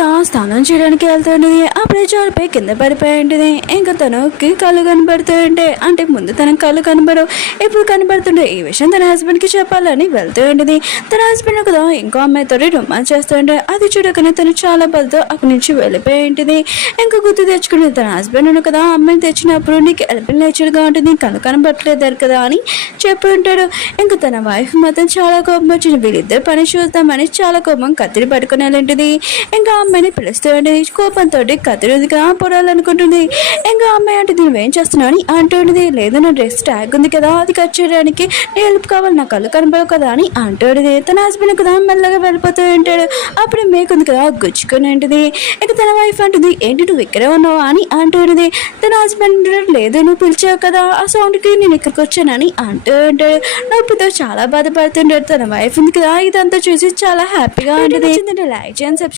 కదా స్నానం చేయడానికి వెళ్తుంది. అప్పుడే జారిపై కింద పడిపోయి ఉంటుంది. ఇంకా తనకి కళ్ళు కనబడుతూ ఉంటే అంటే ముందు తనకు కళ్ళు కనబడవు, ఇప్పుడు కనబడుతుండే. ఈ విషయం తన హస్బెండ్కి చెప్పాలని వెళ్తూ ఉంటుంది. తన హస్బెండ్ కదా ఇంకో అమ్మాయితో రొమాన్స్ చేస్తూ ఉంటే అది చూడకనే తను చాలా బాధతో అక్కడి నుంచి వెళ్ళిపోయి ఉంటుంది. ఇంకా గుర్తు తెచ్చుకుని తన హస్బెండ్ కదా అమ్మాయిని తెచ్చినప్పుడు నీకు ఎల్పిన్ నేచర్గా ఉంటుంది, కళ్ళు కనబట్టలేదు కదా అని చెప్పి ఉంటాడు. ఇంకా తన వైఫ్ మాత్రం చాలా కోపం వచ్చింది. వీళ్ళిద్దరు పని చూద్దామని చాలా కోపం కత్తిరి పట్టుకుని వెళ్ళింటుంది. ఇంకా అమ్మాయిని పిలుస్తూ ఉంటుంది. కోపంతో కత్తిరి ఉంది కదా పొరాలనుకుంటుంది. ఇంకా అమ్మాయి అంటే నువ్వేం చేస్తున్నావు అని అంటుంది. లేదు నా డ్రెస్ ట్యాగ్ ఉంది కదా అది కట్ చేయడానికి నీ హెల్ప్ కావాలి, నా కళ్ళు కనబడవు కదా అని అంటుంది. తన హస్బెండ్ కదా మెల్లగా వెళ్ళిపోతూ ఉంటాడు. అప్పుడు మేకుంది కదా గుచ్చుకుని ఉంటుంది. ఇక తన వైఫ్ అంటుంది ఏంటి నువ్వు ఇక్కడే ఉన్నావా అని అంటుంది. తన హస్బెండ్ లేదు నువ్వు పిలిచావు కదా ఆ సౌండ్కి నేను ఇక్కడికి వచ్చానని అంటూ ఉంటాడు. నొప్పితో చాలా బాధపడుతుంటాడు. తన వైఫ్ ఉంది కదా ఇదంతా చూసి చాలా హ్యాపీగా ఉంటుంది. లైక్ చేయండి.